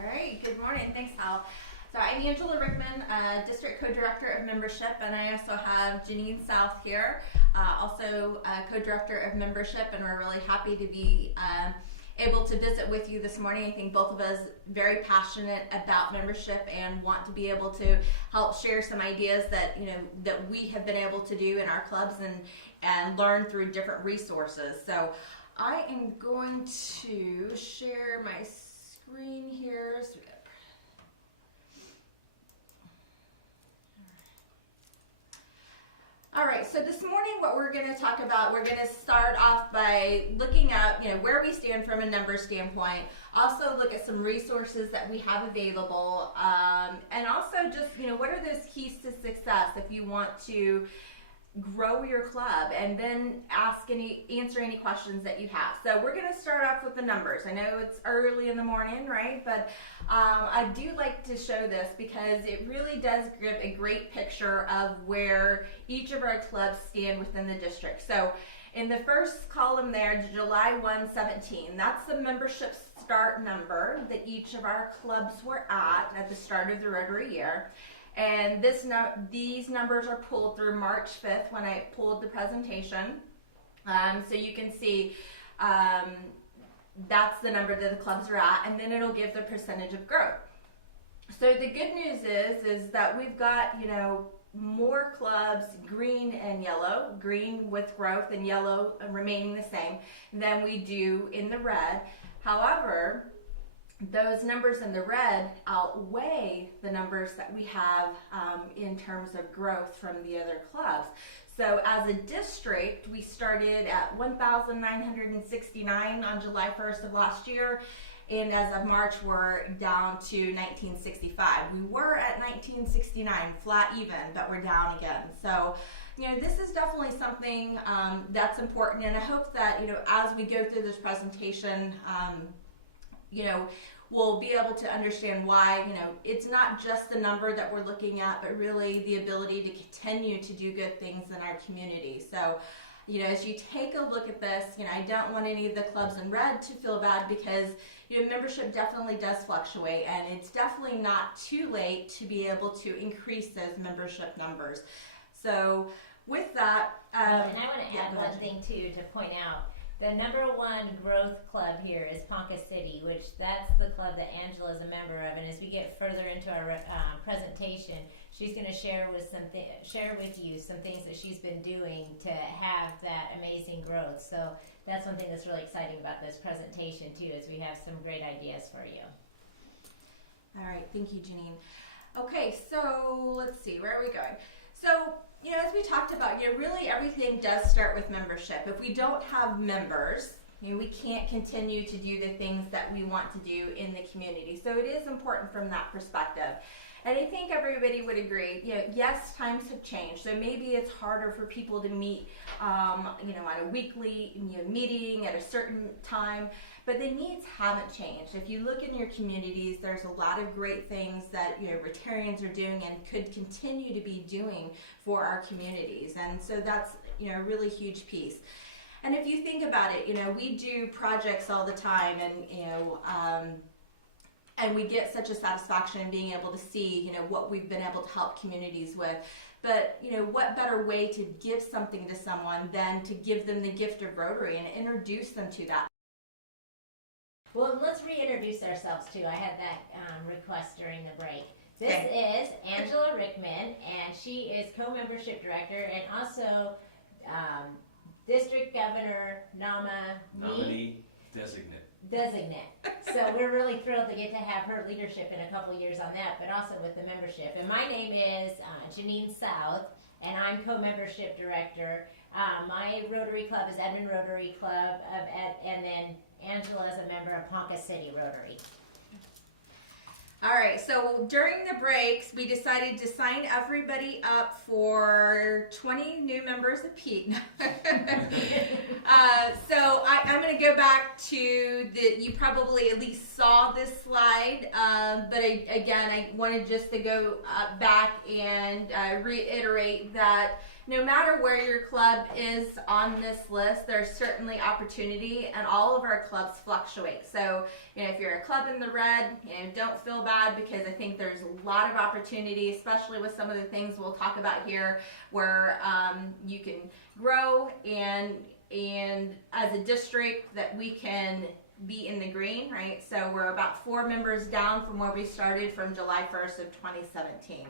All right, good morning. Thanks, Hal. So I'm Angela Rickman, District Co-Director of Membership, and I also have Janine South here, also Co-Director of Membership, and we're really happy to be able to visit with you this morning. I think both of us very passionate about membership and want to be able to help share some ideas that that we have been able to do in our clubs and learn through different resources. So I am going to share my screen here. All right, so this morning what we're going to talk about, we're going to start off by looking at where we stand from a numbers standpoint, also look at some resources that we have available, and also just what are those keys to success if you want to grow your club, and then answer any questions that you have. So we're going to start off with the numbers. I know it's early in the morning, right? But I do like to show this because it really does give a great picture of where each of our clubs stand within the district. So in the first column there, July 1/17, that's the membership start number that each of our clubs were at the start of the Rotary year. And these numbers are pulled through March 5th when I pulled the presentation. So you can see that's the number that the clubs are at, and then it'll give the percentage of growth. So the good news is that we've got more clubs, green and yellow, green with growth and yellow remaining the same, than we do in the red. However, those numbers in the red outweigh the numbers that we have in terms of growth from the other clubs. So as a district, we started at 1,969 on July 1st of last year, and as of March, we're down to 1965. We were at 1969, flat even, but we're down again. So this is definitely something that's important, and I hope that as we go through this presentation, we'll be able to understand why, it's not just the number that we're looking at, but really the ability to continue to do good things in our community. So, as you take a look at this, I don't want any of the clubs in red to feel bad because, membership definitely does fluctuate, and it's definitely not too late to be able to increase those membership numbers. So with that, and I want to add one thing too to point out. The #1 growth club here is Ponca City, which that's the club that Angela is a member of. And as we get further into our presentation, she's going to share with you some things that she's been doing to have that amazing growth. So that's one thing that's really exciting about this presentation too, is we have some great ideas for you. All right, thank you, Janine. Okay, so let's see, where are we going? So, as we talked about, really everything does start with membership. If we don't have members, we can't continue to do the things that we want to do in the community. So it is important from that perspective. And I think everybody would agree, yes, times have changed. So maybe it's harder for people to meet, on a weekly meeting at a certain time, but the needs haven't changed. If you look in your communities, there's a lot of great things that, Rotarians are doing and could continue to be doing for our communities. And so that's, a really huge piece. And if you think about it, we do projects all the time, and we get such a satisfaction in being able to see, what we've been able to help communities with. But, what better way to give something to someone than to give them the gift of Rotary and introduce them to that. Well, let's reintroduce ourselves too. I had that request during the break. This is Angela Rickman, and she is co-membership director and also District Governor nominee designate. So we're really thrilled to get to have her leadership in a couple years on that, but also with the membership. And my name is Janine South, and I'm co-membership director. My Rotary Club is Edmond Rotary Club, and then Angela is a member of Ponca City Rotary. All right, so during the breaks, we decided to sign everybody up for 20 new members apiece. So I'm going to go back to you probably at least saw this slide, but again, I wanted just to go back and reiterate that no matter where your club is on this list, there's certainly opportunity, and all of our clubs fluctuate. So, if you're a club in the red, don't feel bad, because I think there's a lot of opportunity, especially with some of the things we'll talk about here, where you can grow, and as a district that we can be in the green, right? So we're about 4 members down from where we started from July 1st of 2017.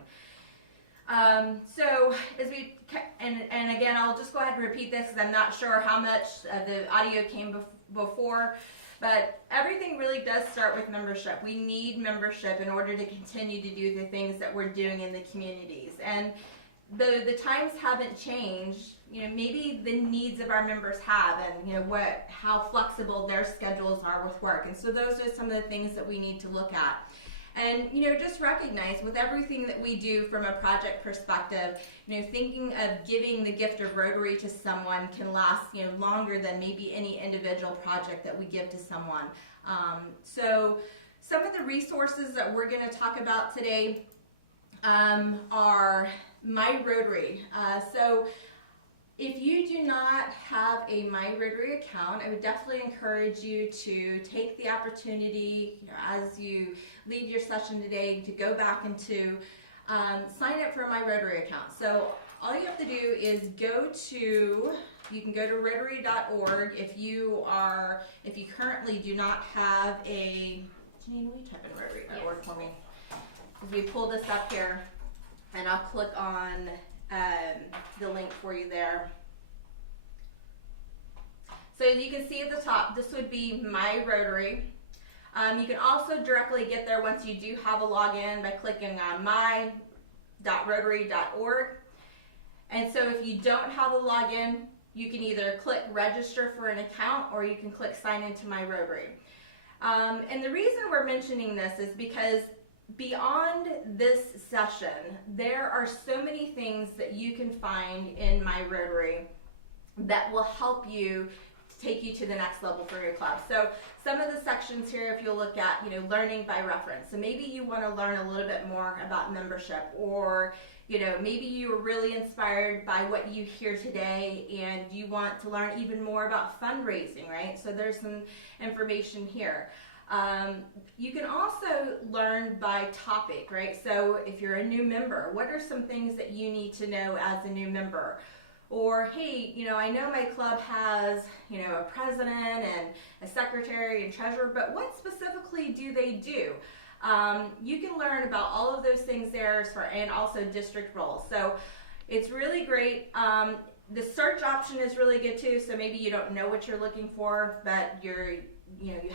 So as we, and again, I'll just go ahead and repeat this because I'm not sure how much the audio came before, but everything really does start with membership. We need membership in order to continue to do the things that we're doing in the communities. And the times haven't changed, maybe the needs of our members have, and how flexible their schedules are with work. And so those are some of the things that we need to look at. And, just recognize with everything that we do from a project perspective, thinking of giving the gift of Rotary to someone can last, longer than maybe any individual project that we give to someone. So some of the resources that we're going to talk about today are My Rotary. So if you do not have a My Rotary account, I would definitely encourage you to take the opportunity, as you leave your session today, to go back and to sign up for a My Rotary account. So all you have to do is you can go to Rotary.org if you currently do not have a, Janine, will you type in Rotary.org for me? We pull this up here, and I'll click on the link for you there. So you can see at the top, this would be My Rotary. You can also directly get there once you do have a login by clicking on my.rotary.org. And so if you don't have a login, you can either click register for an account, or you can click sign into My Rotary. And the reason we're mentioning this is because beyond this session, there are so many things that you can find in My Rotary that will help you take you to the next level for your club. So some of the sections here, if you'll look at, learning by reference. So maybe you want to learn a little bit more about membership, or maybe you were really inspired by what you hear today and you want to learn even more about fundraising, right? So there's some information here. You can also learn by topic, right? So if you're a new member, what are some things that you need to know as a new member? Or, hey, I know my club has, a president and a secretary and treasurer, but what specifically do they do? You can learn about all of those things there, and also district roles. So it's really great. The search option is really good too. So maybe you don't know what you're looking for, but you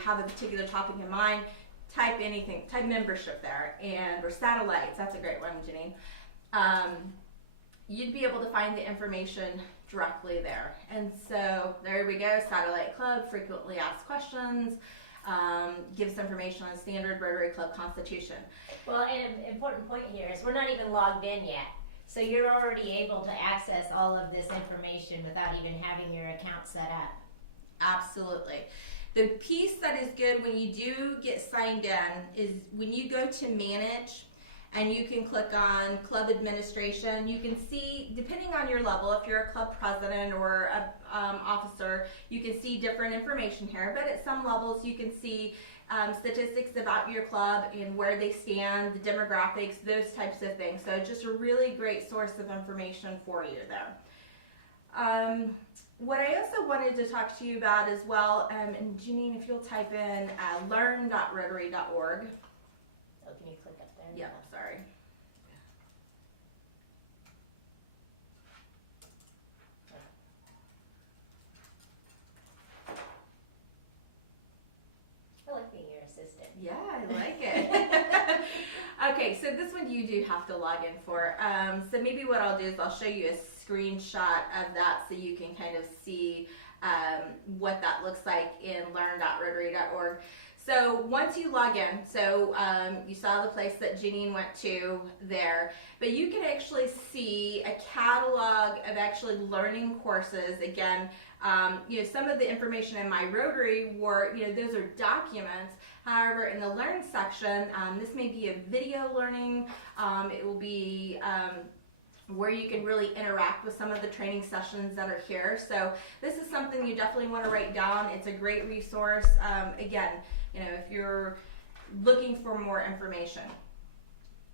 have a particular topic in mind. Type anything, type membership there, or satellites. That's a great one, Janine. You'd be able to find the information directly there. And so there we go, Satellite Club, frequently asked questions, gives information on standard Rotary Club constitution. Well, and an important point here is we're not even logged in yet. So you're already able to access all of this information without even having your account set up. Absolutely. The piece that is good when you do get signed in is when you go to manage, and you can click on club administration. You can see, depending on your level, if you're a club president or a officer, you can see different information here. But at some levels, you can see statistics about your club and where they stand, the demographics, those types of things. So just a really great source of information for you there. What I also wanted to talk to you about as well, and Janine, if you'll type in learn.rotary.org. Oh, can you click up there? Yeah, sorry. I like being your assistant. Yeah, I like it. Okay, so this one you do have to log in for. So maybe what I'll do is I'll show you a screenshot of that so you can kind of see what that looks like in learn.rotary.org. So once you log in, so you saw the place that Janine went to there, but you can actually see a catalog of actually learning courses. Again, some of the information in My Rotary were, those are documents. However, in the Learn section, this may be a video learning. It will be where you can really interact with some of the training sessions that are here. So this is something you definitely want to write down. It's a great resource. Again, if you're looking for more information.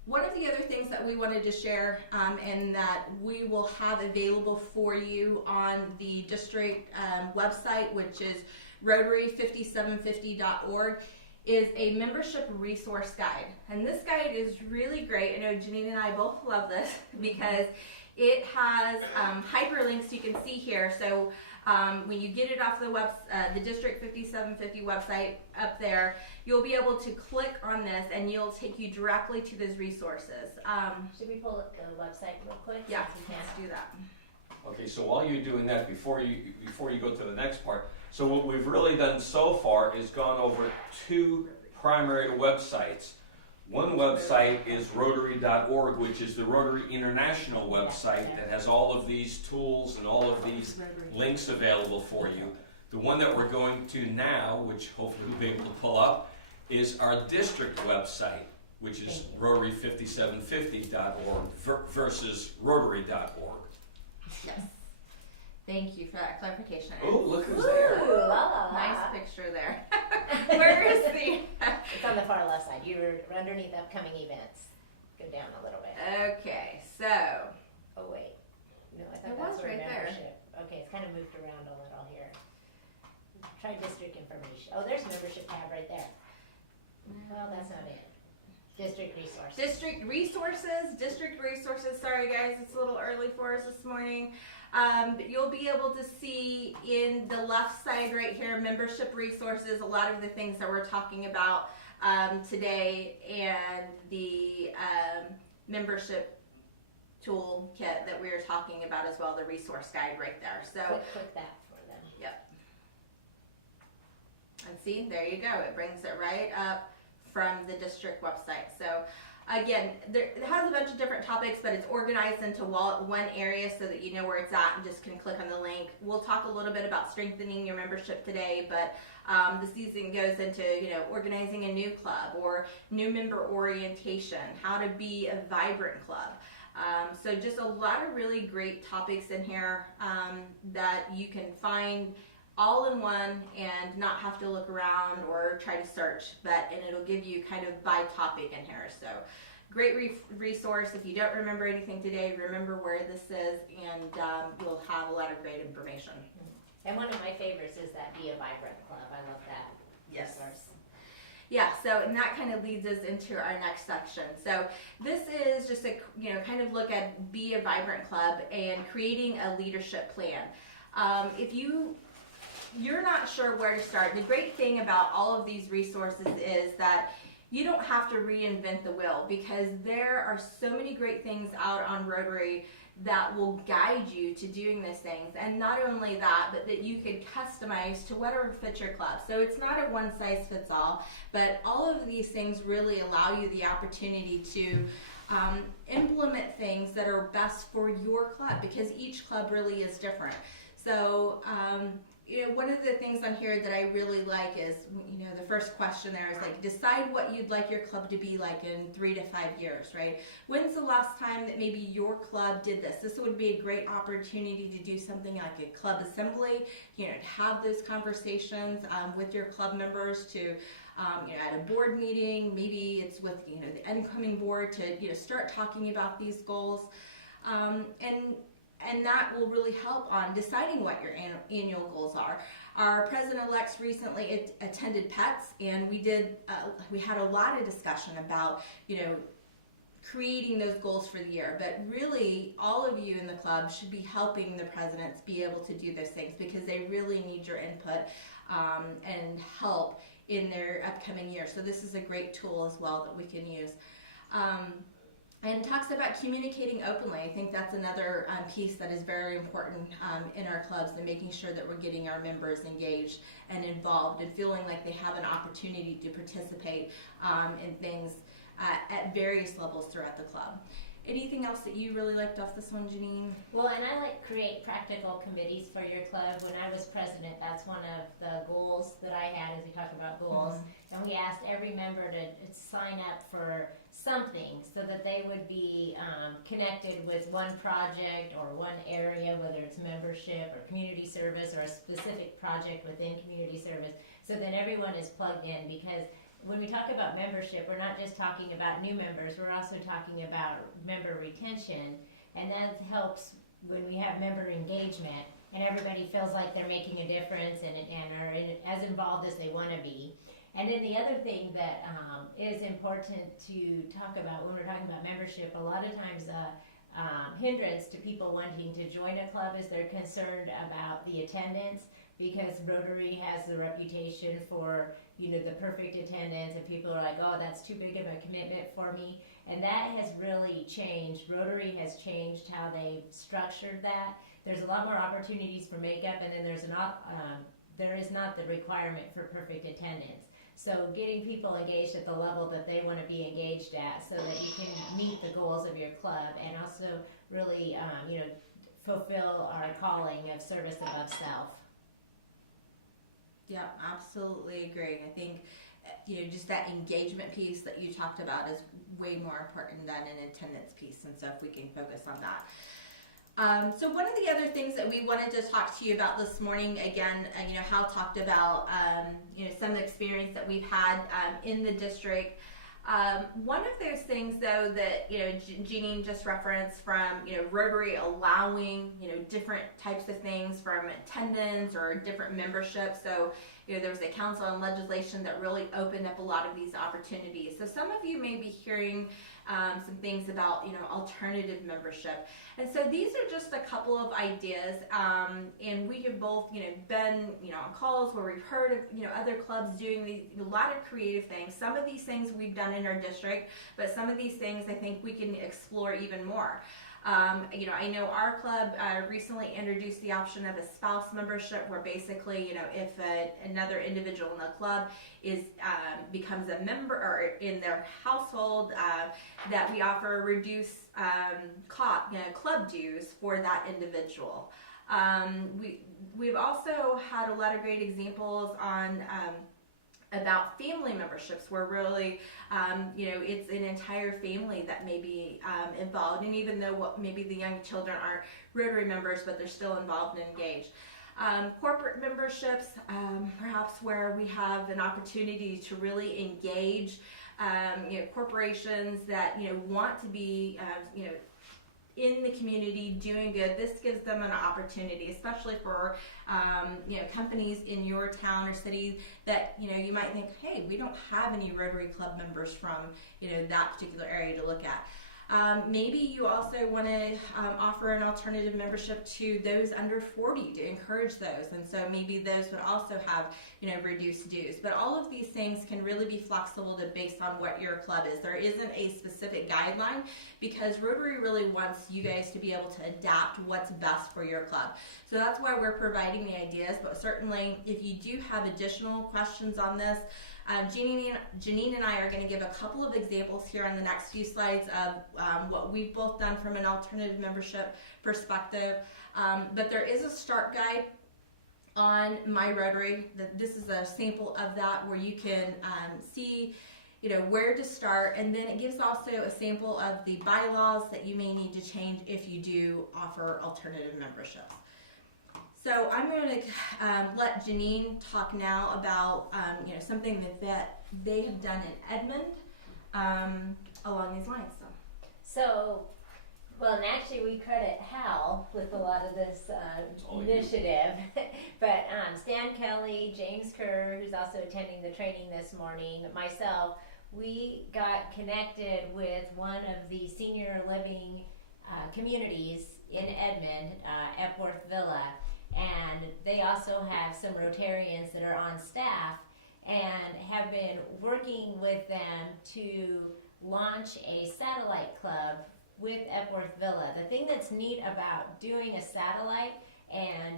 One of the other things that we wanted to share and that we will have available for you on the district website, which is Rotary5750.org, is a membership resource guide. And this guide is really great. I know Janine and I both love this because it has hyperlinks you can see here. So when you get it off the District 5750 website up there, you'll be able to click on this and it'll take you directly to those resources. Should we pull up the website real quick? Yeah, Since we let's do that. Okay, so while you're doing that, before you go to the next part, so what we've really done so far is gone over two primary websites. One website is Rotary.org, which is the Rotary International website that has all of these tools and all of these links available for you. The one that we're going to now, which hopefully we'll be able to pull up, is our district website, which is Rotary5750.org versus Rotary.org. Yes. Thank you for that clarification. Oh, look who's Ooh, there. la, la, la. Nice picture there. Where is the... It's on the far left side. You're underneath upcoming events. Go down a little bit. Okay, so... Oh, wait. No, I thought It that was was right there. membership. Okay, it's kind of moved around a little here. Try district information. Oh, there's membership tab right there. Well, that's not it. District resources. District resources. Sorry guys, it's a little early for us this morning. But you'll be able to see in the left side right here, membership resources, a lot of the things that we're talking about today, and the membership toolkit that we are talking about as well, the resource guide right there. So click that for them. yep. And see, there you go. It brings it right up from the district website. So again, it has a bunch of different topics, but it's organized into one area so that you know where it's at and just can click on the link. We'll talk a little bit about strengthening your membership today, but the season goes into organizing a new club or new member orientation, how to be a vibrant club. So just a lot of really great topics in here that you can find all in one and not have to look around or try to search, and it'll give you kind of by topic in here. So great resource. If you don't remember anything today, remember where this is, and you'll have a lot of great information. And one of my favorites is that Be a Vibrant Club. I love that. Yes. resource. Yeah, so and that kind of leads us into our next section. So this is just a kind of look at Be a Vibrant Club and creating a leadership plan. If you're not sure where to start, the great thing about all of these resources is that you don't have to reinvent the wheel, because there are so many great things out on Rotary that will guide you to doing those things. And not only that, but that you could customize to whatever fits your club. So it's not a one size fits all, but all of these things really allow you the opportunity to implement things that are best for your club, because each club really is different. So one of the things on here that I really like is, the first question there is like, decide what you'd like your club to be like in 3 to 5 years, right? When's the last time that maybe your club did this? This would be a great opportunity to do something like a club assembly, to have those conversations with your club members, to at a board meeting, maybe it's with the incoming board, to start talking about these goals, and that will really help on deciding what your annual goals are. Our president-elects recently attended PETS, and we had a lot of discussion about, creating those goals for the year. But really, all of you in the club should be helping the presidents be able to do those things, because they really need your input and help in their upcoming year. So this is a great tool as well that we can use. And talks about communicating openly. I think that's another piece that is very important in our clubs, and making sure that we're getting our members engaged and involved and feeling like they have an opportunity to participate in things at various levels throughout the club. Anything else that you really liked off this one, Janine? Well, and I like create practical committees for your club. When I was president, that's one of the goals that I had as we talk about goals. And we asked every member to sign up for something so that they would be connected with one project or one area, whether it's membership or community service or a specific project within community service. So then everyone is plugged in, because when we talk about membership, we're not just talking about new members, we're also talking about member retention, and that helps when we have member engagement and everybody feels like they're making a difference and are as involved as they want to be. And then the other thing that is important to talk about when we're talking about membership, a lot of times hindrance to people wanting to join a club is they're concerned about the attendance, because Rotary has the reputation for, the perfect attendance, and people are like, oh, that's too big of a commitment for me. And that has really changed. Rotary has changed how they've structured that. There's a lot more opportunities for makeup, and then there is not the requirement for perfect attendance. So getting people engaged at the level that they want to be engaged at, so that you can meet the goals of your club and also really, fulfill our calling of service above self. Yeah, absolutely agree. I think, just that engagement piece that you talked about is way more important than an attendance piece. And so if we can focus on that. So one of the other things that we wanted to talk to you about this morning, again, Hal talked about, some experience that we've had in the district. One of those things, though, that, Jeanine just referenced from, Rotary allowing, different types of things from attendance or different memberships. So, there was a council on legislation that really opened up a lot of these opportunities. So some of you may be hearing some things about, alternative membership. And so these are just a couple of ideas. And we have both, been, on calls where we've heard of, other clubs doing a lot of creative things. Some of these things we've done in our district, but some of these things I think we can explore even more. I know our club recently introduced the option of a spouse membership, where basically, if another individual in the club becomes a member or in their household, that we offer reduced club dues for that individual. We've also had a lot of great examples on about family memberships, where really, it's an entire family that may be involved. And even though maybe the young children aren't Rotary members, but they're still involved and engaged. Corporate memberships, perhaps where we have an opportunity to really engage, corporations that, want to be, in the community doing good. This gives them an opportunity, especially for companies in your town or city that you might think, hey, we don't have any Rotary Club members from that particular area to look at. Maybe you also want to offer an alternative membership to those under 40 to encourage those, and so maybe those would also have reduced dues. But all of these things can really be flexible based on what your club is. There isn't a specific guideline, because Rotary really wants you guys to be able to adapt what's best for your club. So that's why we're providing the ideas. But certainly, if you do have additional questions on this, Janine and I are going to give a couple of examples here on the next few slides of what we've both done from an alternative membership perspective. But there is a start guide on My Rotary. This is a sample of that, where you can see where to start, and then it gives also a sample of the bylaws that you may need to change if you do offer alternative memberships. So I'm going to let Janine talk now about something that they have done in Edmond along these lines. Well, and actually we credit Hal with a lot of this initiative, but Stan Kelly, James Kerr, who's also attending the training this morning, myself, we got connected with one of the senior living communities in Edmond, Epworth Villa. And they also have some Rotarians that are on staff, and have been working with them to launch a satellite club with Epworth Villa. The thing that's neat about doing a satellite, and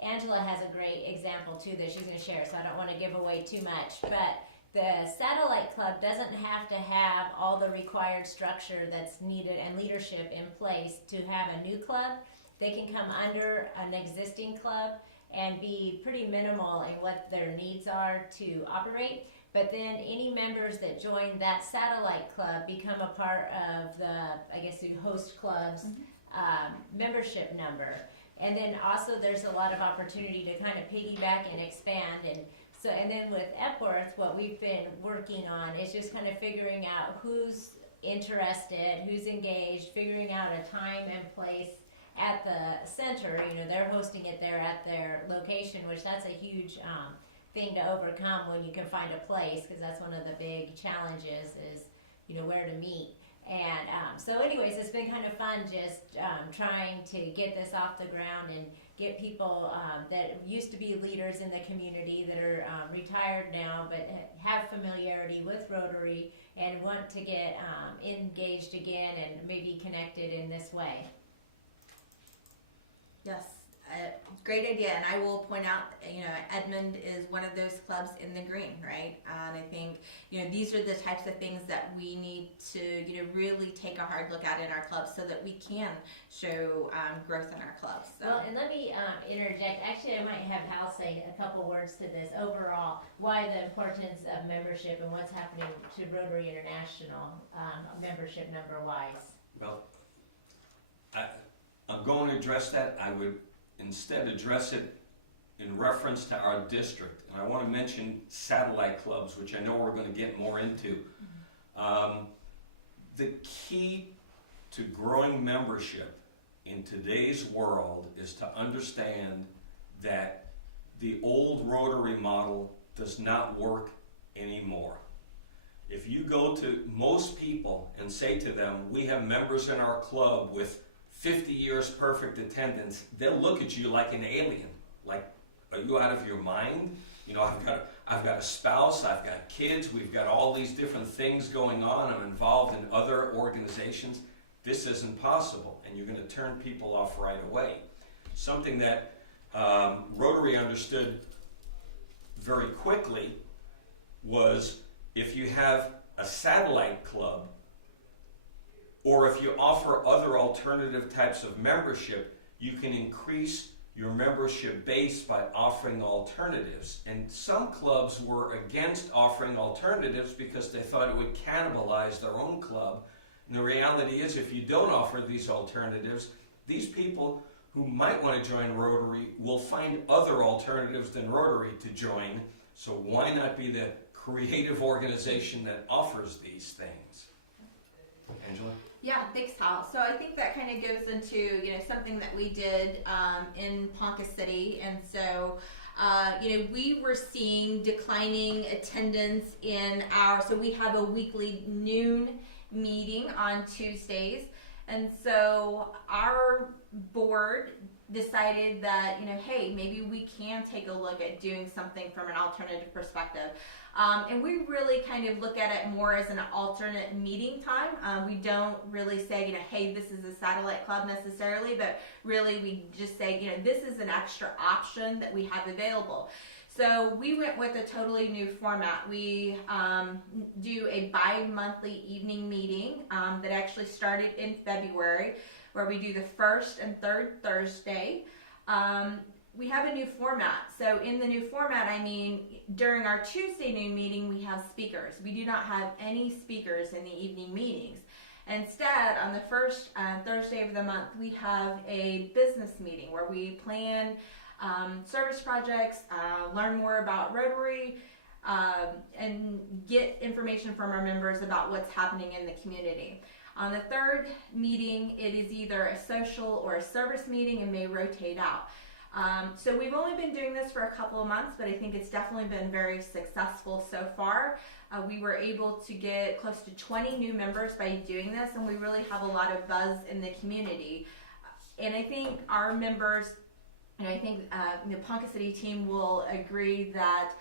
Angela has a great example too that she's going to share, so I don't want to give away too much, but The satellite club doesn't have to have all the required structure that's needed and leadership in place to have a new club. They can come under an existing club and be pretty minimal in what their needs are to operate. But then any members that join that satellite club become a part of the, I guess, the host club's membership number. And then also there's a lot of opportunity to kind of piggyback and expand. And then with Epworth, what we've been working on is just kind of figuring out who's interested, who's engaged, figuring out a time and place at the center. You know, they're hosting it there at their location, which that's a huge thing to overcome when you can find a place, because that's one of the big challenges is, you know, where to meet. And so anyways, it's been kind of fun just trying to get this off the ground and get people that used to be leaders in the community that are retired now but have familiarity with Rotary and want to get engaged again and maybe connected in this way. Yes, great idea. And I will point out, you know, Edmond is one of those clubs in the green, right? And I think, you know, these are the types of things that we need to, you know, really take a hard look at in our clubs so that we can show growth in our clubs. So. Well, and let me interject. Actually, I might have Hal say a couple words to this overall, why the importance of membership and what's happening to Rotary International membership number-wise. Well, I'm going to address that. I would instead address it in reference to our district. And I want to mention satellite clubs, which I know we're going to get more into. The key to growing membership in today's world is to understand that the old Rotary model does not work anymore. If you go to most people and say to them, we have members in our club with 50 years perfect attendance, they'll look at you like an alien. Like, are you out of your mind? You know, I've got a spouse, I've got kids, we've got all these different things going on, I'm involved in other organizations. This isn't possible, and you're going to turn people off right away. Something that Rotary understood very quickly was if you have a satellite club, or if you offer other alternative types of membership, you can increase your membership base by offering alternatives. And some clubs were against offering alternatives because they thought it would cannibalize their own club. And the reality is, if you don't offer these alternatives, these people who might want to join Rotary will find other alternatives than Rotary to join. So why not be the creative organization that offers these things? Angela? Yeah, thanks, Hal. So I think that kind of goes into, you know, something that we did in Ponca City. And so, you know, we were seeing declining attendance in so we have a weekly noon meeting on Tuesdays. And so our board decided that, you know, hey, maybe we can take a look at doing something from an alternative perspective. And we really kind of look at it more as an alternate meeting time. We don't really say, you know, hey, this is a satellite club necessarily, but really we just say, you know, this is an extra option that we have available. So we went with a totally new format. We do a bi-monthly evening meeting that actually started in February, where we do the first and third Thursday. We have a new format. So in the new format, I mean, during our Tuesday noon meeting, we have speakers. We do not have any speakers in the evening meetings. Instead, on the first Thursday of the month, we have a business meeting where we plan service projects, learn more about Rotary, and get information from our members about what's happening in the community. On the third meeting, it is either a social or a service meeting and may rotate out. So we've only been doing this for a couple of months, but I think it's definitely been very successful so far. We were able to get close to 20 new members by doing this, and we really have a lot of buzz in the community. And I think our members, and I think the Ponca City team will agree that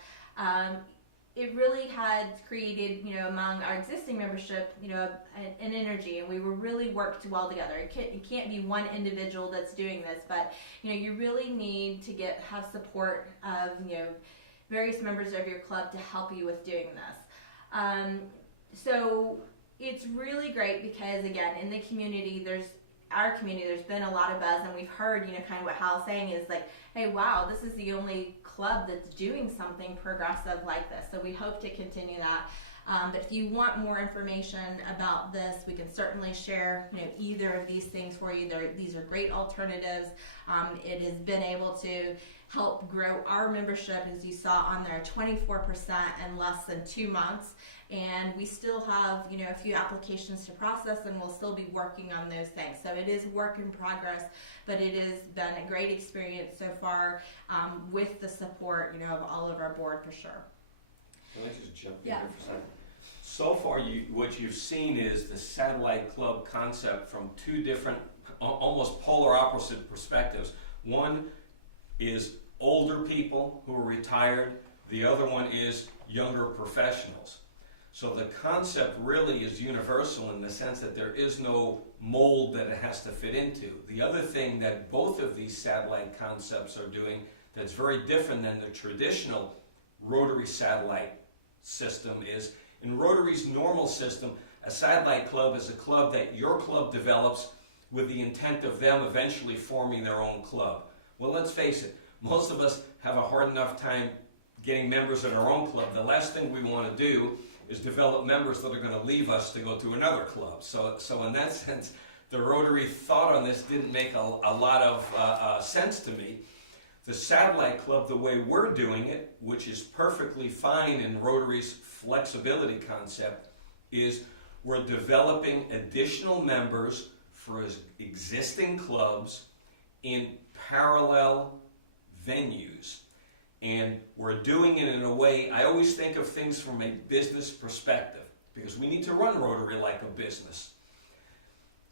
it really had created, you know, among our existing membership, you know, an energy, and we were really worked well together. It can't be one individual that's doing this, but, you know, you really need to have support of, you know, various members of your club to help you with doing this. So it's really great because, again, in the community, there's been a lot of buzz, and we've heard, kind of what Hal's saying is like, hey, wow, this is the only club that's doing something progressive like this. So we hope to continue that. But if you want more information about this, we can certainly share, either of these things for you. These are great alternatives. It has been able to help grow our membership, as you saw on there, 24% in less than 2 months. And we still have, a few applications to process, and we'll still be working on those things. So it is work in progress, but it has been a great experience so far, with the support, of all of our board for sure. Can I just jump in Yeah. here for a second? So far, what you've seen is the satellite club concept from two different, almost polar opposite perspectives. One is older people who are retired. The other one is younger professionals. So the concept really is universal in the sense that there is no mold that it has to fit into. The other thing that both of these satellite concepts are doing that's very different than the traditional Rotary satellite system is, in Rotary's normal system, a satellite club is a club that your club develops with the intent of them eventually forming their own club. Well, let's face it, most of us have a hard enough time getting members in our own club. The last thing we want to do is develop members that are going to leave us to go to another club. So in that sense, the Rotary thought on this didn't make a lot of sense to me. The satellite club, the way we're doing it, which is perfectly fine in Rotary's flexibility concept, is we're developing additional members for existing clubs in parallel venues. And we're doing it in a way, I always think of things from a business perspective, because we need to run Rotary like a business.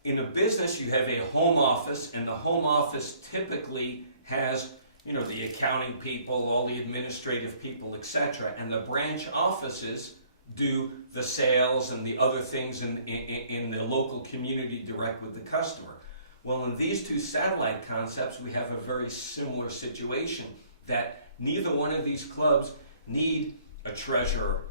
In a business, you have a home office, and the home office typically has, the accounting people, all the administrative people, etc. And the branch offices do the sales and the other things in the local community direct with the customer. Well, in these two satellite concepts, we have a very similar situation that neither one of these clubs need a treasurer,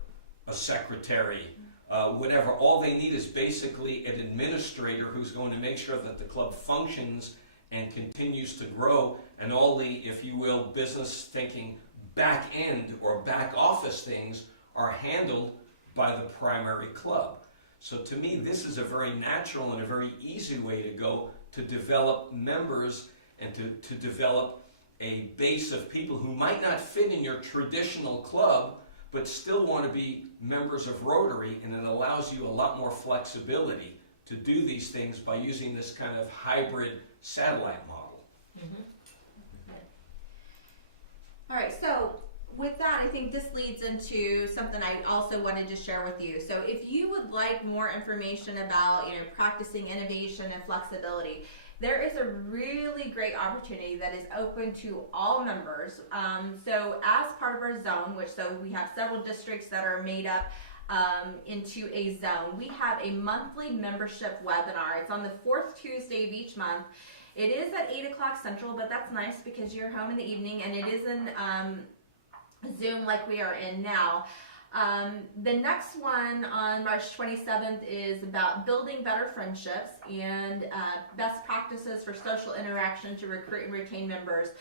a secretary, whatever. All they need is basically an administrator who's going to make sure that the club functions and continues to grow, and all the, if you will, business thinking back end or back office things are handled by the primary club. So to me, this is a very natural and a very easy way to go to develop members and to develop a base of people who might not fit in your traditional club, but still want to be members of Rotary, and it allows you a lot more flexibility to do these things by using this kind of hybrid satellite model. Mm-hmm. All right, so with that, I think this leads into something I also wanted to share with you. So if you would like more information about, practicing innovation and flexibility, there is a really great opportunity that is open to all members. So as part of our zone, we have several districts that are made up into a zone, we have a monthly membership webinar. It's on the 4th Tuesday of each month. It is at 8 o'clock Central, but that's nice because you're home in the evening, and it is in Zoom like we are in now. The next one on March 27th is about building better friendships and best practices for social interaction to recruit and retain members.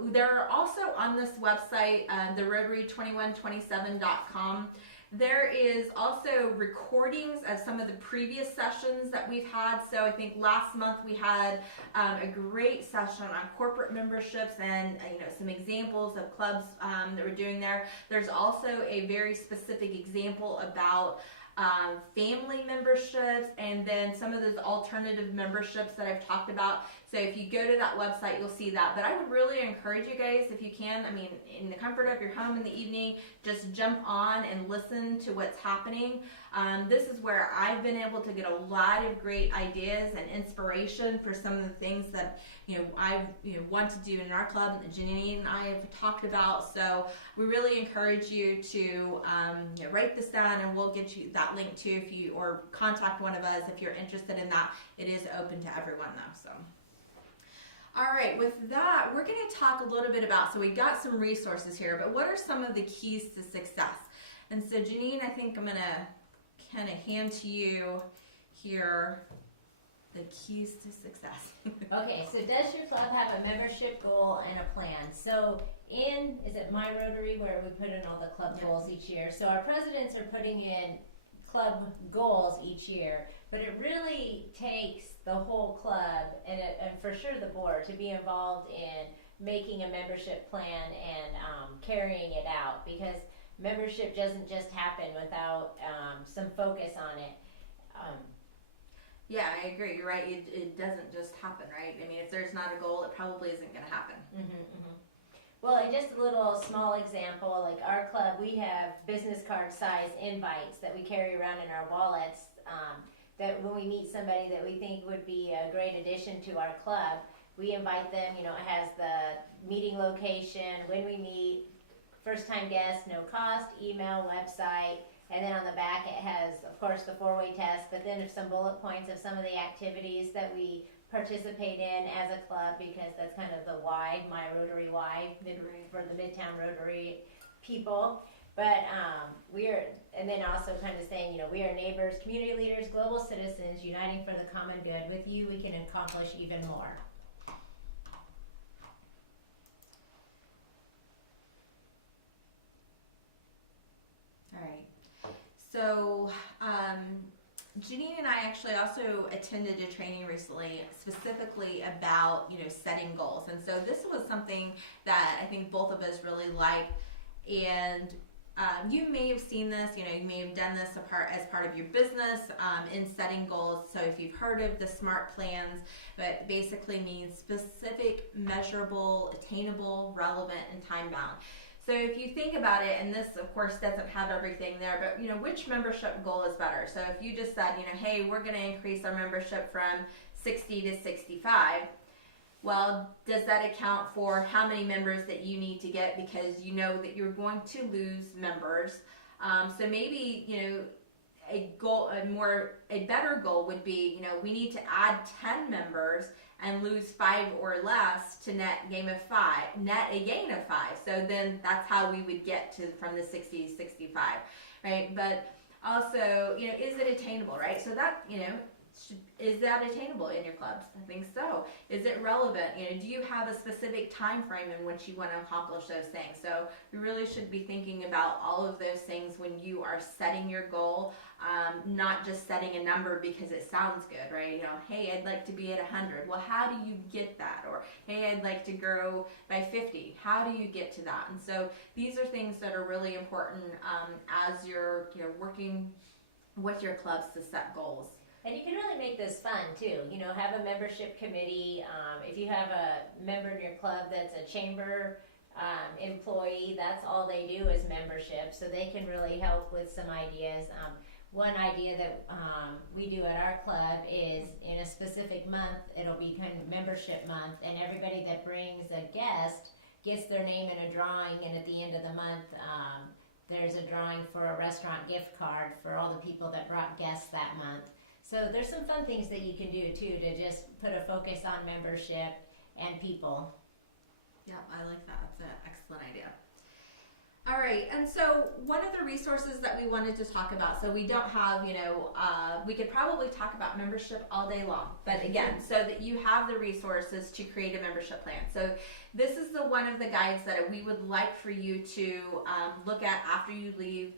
There are also on this website, the Rotary2127.com, there is also recordings of some of the previous sessions that we've had. So I think last month we had a great session on corporate memberships and some examples of clubs that we're doing there. There's also a very specific example about family memberships, and then some of those alternative memberships that I've talked about. So if you go to that website, you'll see that. But I would really encourage you guys, if you can, in the comfort of your home in the evening, just jump on and listen to what's happening. This is where I've been able to get a lot of great ideas and inspiration for some of the things that I want to do in our club, that Janine and I have talked about. So we really encourage you to write this down, and we'll get you that link too or contact one of us if you're interested in that. It is open to everyone though. So. All right, with that, we're going to talk a little bit about, so we got some resources here, but what are some of the keys to success? And so Janine, I think I'm gonna kind of hand to you here the keys to success. Okay, so does your club have a membership goal and a plan? So is it My Rotary where we put in all the club goals each year? So our presidents are putting in club goals each year, but it really takes the whole club and for sure the board to be involved in making a membership plan and carrying it out, because membership doesn't just happen without some focus on it. Yeah, I agree. You're right. It doesn't just happen, right? I mean, if there's not a goal, it probably isn't going to happen. Well, and just a little small example, like our club, we have business card size invites that we carry around in our wallets, that when we meet somebody that we think would be a great addition to our club, we invite them. You know, it has the meeting location, when we meet, first time guests, no cost, email, website, and then on the back it has, of course, the 4-way test, but then some bullet points of some of the activities that we participate in as a club, because that's kind of the why, My Rotary why, for the Midtown Rotary people. But and then also kind of saying, you know, we are neighbors, community leaders, global citizens, uniting for the common good. With you, we can accomplish even more. All right. So, Janine and I actually also attended a training recently specifically about, you know, setting goals. And so this was something that I think both of us really liked. And you may have seen this, you know, you may have done this as part of your business in setting goals. So if you've heard of the SMART plans, but basically means specific, measurable, attainable, relevant, and time bound. So if you think about it, and this of course doesn't have everything there, but you know, which membership goal is better? So if you just said, you know, hey, we're going to increase our membership from 60 to 65, well, does that account for how many members that you need to get, because you know that you're going to lose members? So maybe, you know, a better goal would be, you know, we need to add 10 members and lose 5 or less to net a gain of 5. So then that's how we would get to from the 60 to 65, right? But also, you know, is it attainable, right? So that, you know, is that attainable in your clubs? I think so. Is it relevant? You know, do you have a specific time frame in which you want to accomplish those things? So you really should be thinking about all of those things when you are setting your goal, not just setting a number because it sounds good, right? You know, hey, I'd like to be at 100. Well, how do you get that? Or hey, I'd like to grow by 50. How do you get to that? And so these are things that are really important as you're working with your clubs to set goals. And you can really make this fun too. You know, have a membership committee. If you have a member in your club that's a chamber employee, that's all they do is membership. So they can really help with some ideas. One idea that we do at our club is in a specific month, it'll be kind of membership month, and everybody that brings a guest gets their name in a drawing, and at the end of the month, there's a drawing for a restaurant gift card for all the people that brought guests that month. So there's some fun things that you can do too to just put a focus on membership and people. Yeah, I like that. That's an excellent idea. All right, and so one of the resources that we wanted to talk about, so we don't have, you know, we could probably talk about membership all day long, but again, so that you have the resources to create a membership plan. So this is one of the guides that we would like for you to look at after you leave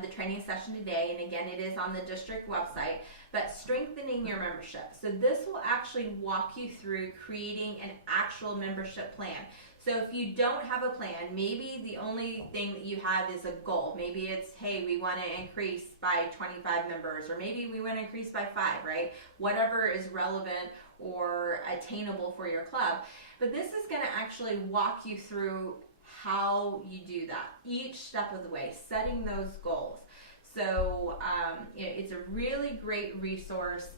the training session today, and again, it is on the district website, but strengthening your membership. So this will actually walk you through creating an actual membership plan. So if you don't have a plan, maybe the only thing that you have is a goal. Maybe it's, hey, we want to increase by 25 members, or maybe we want to increase by 5, right? Whatever is relevant or attainable for your club. But this is going to actually walk you through how you do that, each step of the way, setting those goals. So it's a really great resource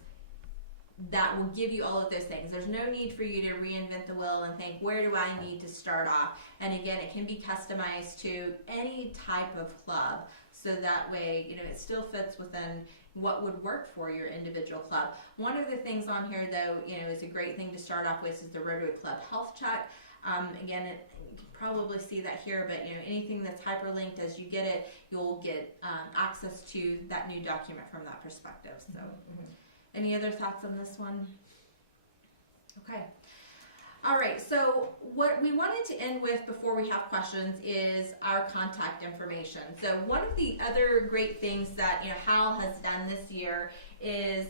that will give you all of those things. There's no need for you to reinvent the wheel and think, where do I need to start off? And again, it can be customized to any type of club, so that way, you know, it still fits within what would work for your individual club. One of the things on here, though, you know, is a great thing to start off with is the Rotary Club Health Check. Again, you can probably see that here, but anything that's hyperlinked, as you get it, you'll get access to that new document from that perspective. So, any other thoughts on this one? Okay. All right, so what we wanted to end with before we have questions is our contact information. So one of the other great things that Hal has done this year is,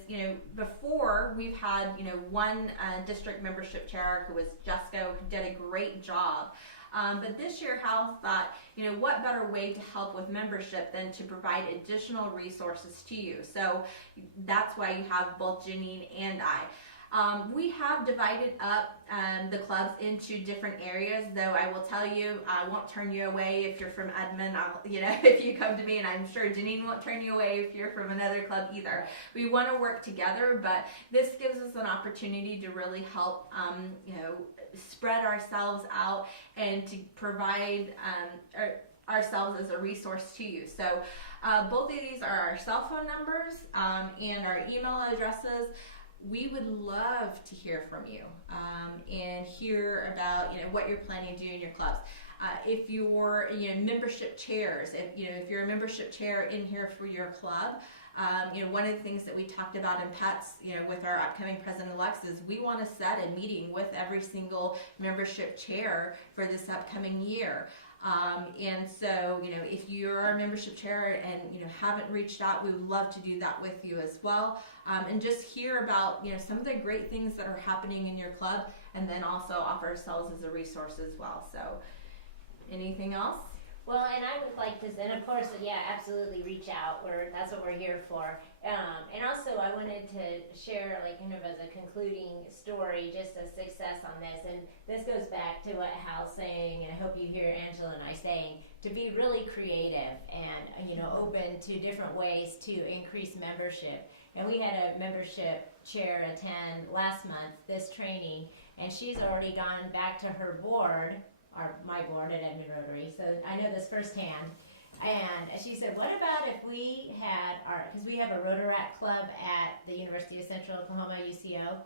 before we've had one district membership chair who was Jessica, who did a great job. But this year, Hal thought, what better way to help with membership than to provide additional resources to you? So that's why you have both Janine and I. We have divided up the clubs into different areas, though I will tell you, I won't turn you away if you're from Edmond. If you come to me, and I'm sure Janine won't turn you away if you're from another club either. We want to work together, but this gives us an opportunity to really help, spread ourselves out and to provide ourselves as a resource to you. So both of these are our cell phone numbers and our email addresses. We would love to hear from you and hear about what you're planning to do in your clubs. If you're membership chairs, if you're a membership chair in here for your club, one of the things that we talked about in PETS, with our upcoming president-elects is we want to set a meeting with every single membership chair for this upcoming year. And so, if you're a membership chair and, haven't reached out, we would love to do that with you as well. And just hear about, some of the great things that are happening in your club, and then also offer ourselves as a resource as well. So, anything else? Well, and I would like to, and of course, absolutely reach out. That's what we're here for. And also, I wanted to share, as a concluding story, just a success on this. And this goes back to what Hal's saying, and I hope you hear Angela and I saying, to be really creative and, open to different ways to increase membership. And we had a membership chair attend last month, this training, and she's already gone back to her board, my board at Edmond Rotary, so I know this firsthand. And she said, what about if we had because we have a Rotaract club at the University of Central Oklahoma, UCO,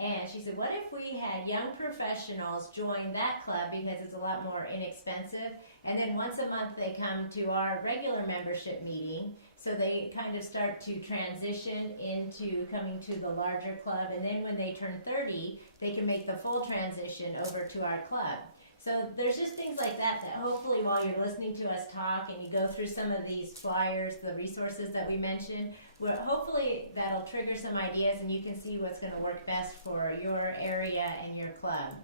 and she said, what if we had young professionals join that club because it's a lot more inexpensive, and then once a month they come to our regular membership meeting, so they kind of start to transition into coming to the larger club, and then when they turn 30, they can make the full transition over to our club. So there's just things like that hopefully while you're listening to us talk and you go through some of these flyers, the resources that we mentioned, hopefully that'll trigger some ideas and you can see what's going to work best for your area and your club.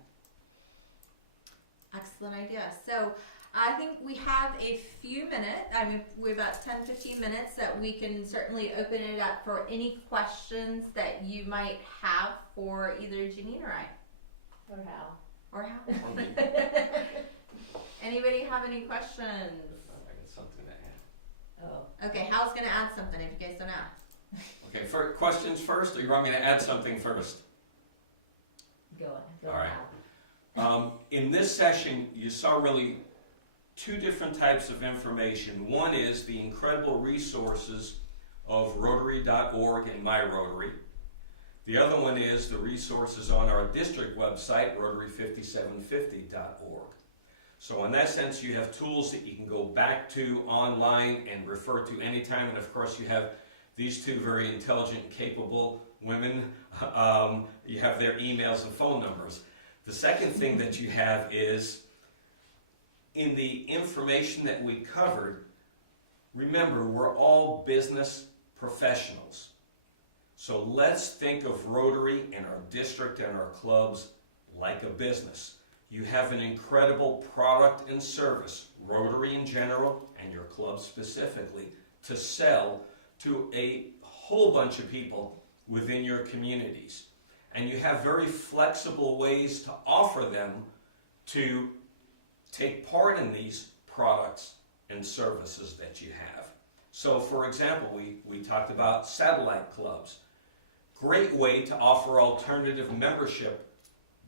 Excellent idea. So I think we have a few minutes, we're about 10-15 minutes that we can certainly open it up for any questions that you might have for either Janine or I. Or Hal. Or Hal. Anybody have any questions? I got something to add. Oh. Okay, Hal's going to add something if you guys don't know. Okay, for questions first, or you want me to add something first? Go All right. Hal. In this session, you saw really two different types of information. One is the incredible resources of Rotary.org and My Rotary. The other one is the resources on our district website, Rotary5750.org. So in that sense, you have tools that you can go back to online and refer to anytime. And of course, you have these two very intelligent and capable women. You have their emails and phone numbers. The second thing that you have is, in the information that we covered, remember, we're all business professionals. So let's think of Rotary and our district and our clubs like a business. You have an incredible product and service, Rotary in general and your club specifically, to sell to a whole bunch of people within your communities. And you have very flexible ways to offer them to take part in these products and services that you have. So for example, we talked about satellite clubs. Great way to offer alternative membership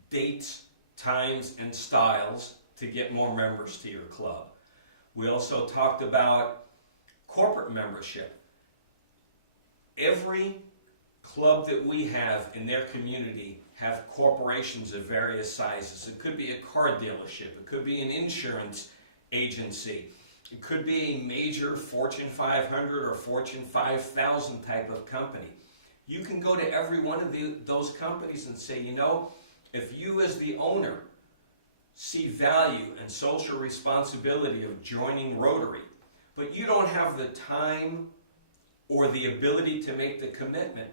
dates, times, and styles to get more members to your club. We also talked about corporate membership. Every club that we have in their community have corporations of various sizes. It could be a car dealership. It could be an insurance agency. It could be a major Fortune 500 or Fortune 5000 type of company. You can go to every one of those companies and say, you know, if you as the owner see value and social responsibility of joining Rotary, but you don't have the time or the ability to make the commitment,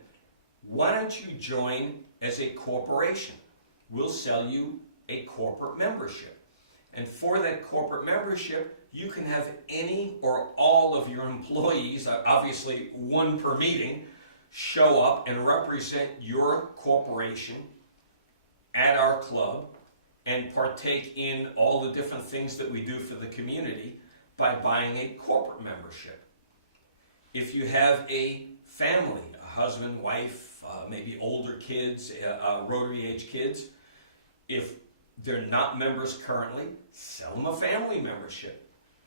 why don't you join as a corporation? We'll sell you a corporate membership. And for that corporate membership, you can have any or all of your employees, obviously one per meeting, show up and represent your corporation at our club and partake in all the different things that we do for the community by buying a corporate membership. If you have a family, a husband, wife, maybe older kids, Rotary age kids, if they're not members currently, sell them a family membership.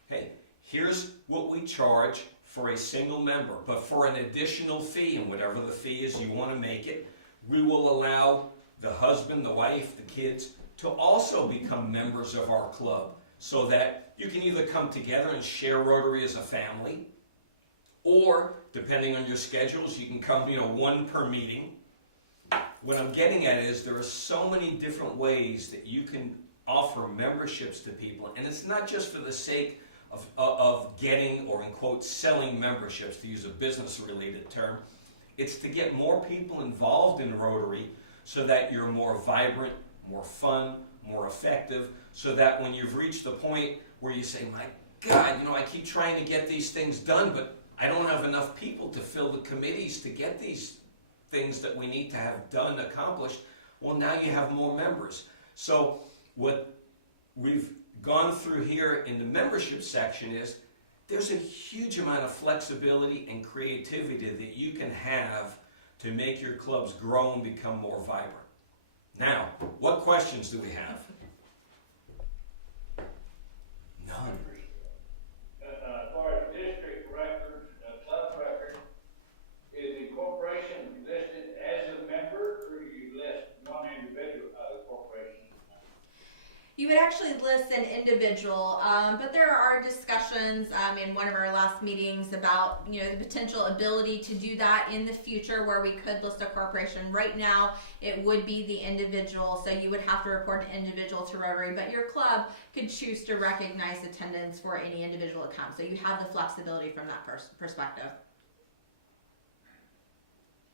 Hey, here's what we charge for a single member, but for an additional fee, and whatever the fee is you want to make it, we will allow the husband, the wife, the kids to also become members of our club, so that you can either come together and share Rotary as a family, or depending on your schedules, you can come, one per meeting. What I'm getting at is there are so many different ways that you can offer memberships to people, and it's not just for the sake of getting, or in quotes, selling memberships, to use a business-related term. It's to get more people involved in Rotary so that you're more vibrant, more fun, more effective, so that when you've reached the point where you say, my God, I keep trying to get these things done, but I don't have enough people to fill the committees to get these things that we need to have done, accomplished. Well, now you have more members. So what we've gone through here in the membership section is there's a huge amount of flexibility and creativity that you can have to make your clubs grow and become more vibrant. Now, what questions do we have? None. For district record, club record, is the corporation listed as a member, or do you list one individual corporation? You would actually list an individual, but there are discussions in one of our last meetings about the potential ability to do that in the future, where we could list a corporation. Right now, it would be the individual, so you would have to report an individual to Rotary, but your club could choose to recognize attendance for any individual account. So you have the flexibility from that perspective.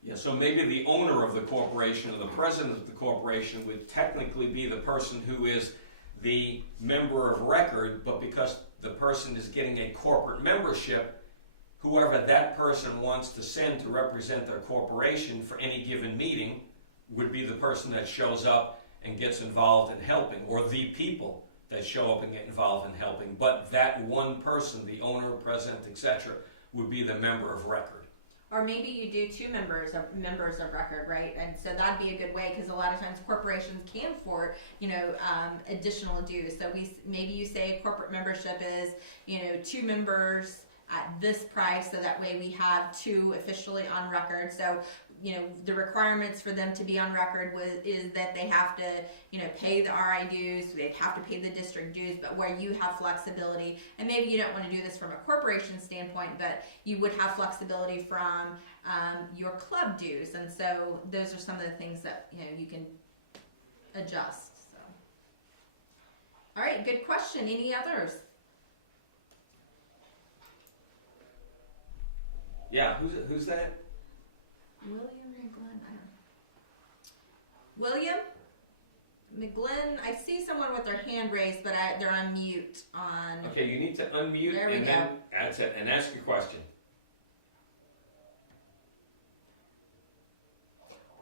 Yeah, so maybe the owner of the corporation or the president of the corporation would technically be the person who is the member of record, but because the person is getting a corporate membership, whoever that person wants to send to represent their corporation for any given meeting would be the person that shows up and gets involved in helping, or the people that show up and get involved in helping. But that one person, the owner, president, etc., would be the member of record. Or maybe you do two members of record, right? And so that'd be a good way, because a lot of times corporations can afford, additional dues. So maybe you say corporate membership is, 2 members at this price, so that way we have 2 officially on record. So the requirements for them to be on record is that they have to, pay the RI dues, they have to pay the district dues, but where you have flexibility, and maybe you don't want to do this from a corporation standpoint, but you would have flexibility from your club dues, and so those are some of the things that you can adjust. So, all right, good question. Any others? Yeah, who's that? William McGlynn. William McGlynn. I see someone with their hand raised, but they're on mute. Okay, you need to unmute There we and go. then that's it, and ask your question.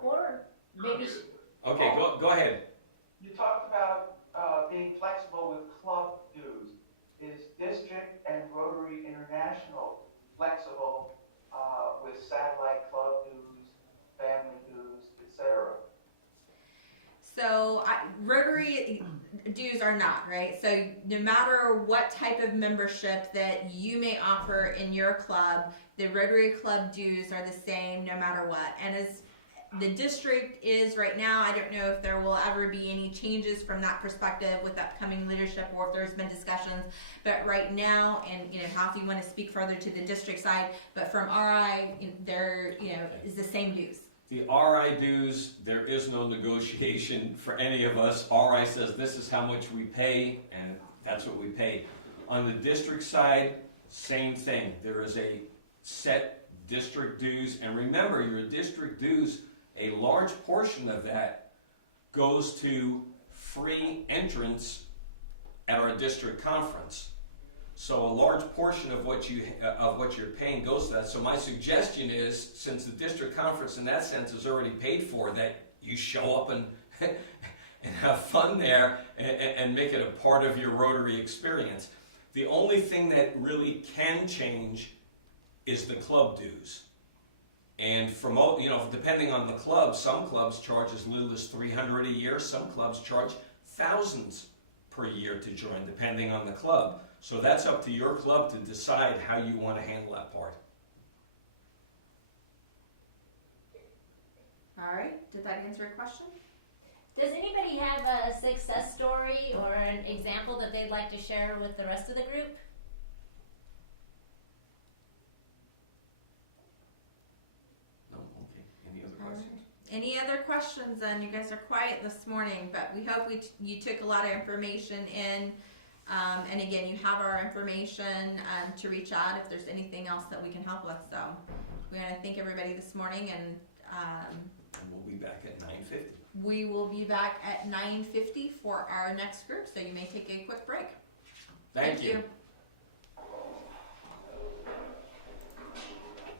Or maybe Okay, go ahead. You talked about being flexible with club dues. Is district and Rotary International flexible with satellite club dues, family dues, etc.? So Rotary dues are not, right? So no matter what type of membership that you may offer in your club, the Rotary Club dues are the same no matter what. And as the district is right now. I don't know if there will ever be any changes from that perspective with upcoming leadership, or if there's been discussions. But right now, and how if you want to speak further to the district side, but from RI, there is the same dues. The RI dues, there is no negotiation for any of us. RI says this is how much we pay, and that's what we pay. On the district side, same thing. There is a set district dues, and remember, your district dues, a large portion of that goes to free entrance at our district conference. So a large portion of what you're paying goes to that. So my suggestion is, since the district conference in that sense is already paid for, that you show up and and have fun there and make it a part of your Rotary experience. The only thing that really can change is the club dues. And from depending on the club, some clubs charge as little as $300 a year. Some clubs charge thousands per year to join, depending on the club. So that's up to your club to decide how you want to handle that part. All right, did that answer your question? Does anybody have a success story or an example that they'd like to share with the rest of the group? No? Okay. Any other questions? Any other questions? And you guys are quiet this morning, but we hope you took a lot of information in. And again, you have our information to reach out if there's anything else that we can help with. So we're going to thank everybody this morning, and we'll be back at 9:50. we will be back at 9:50 for our next group. So you may take a quick break. Thank you.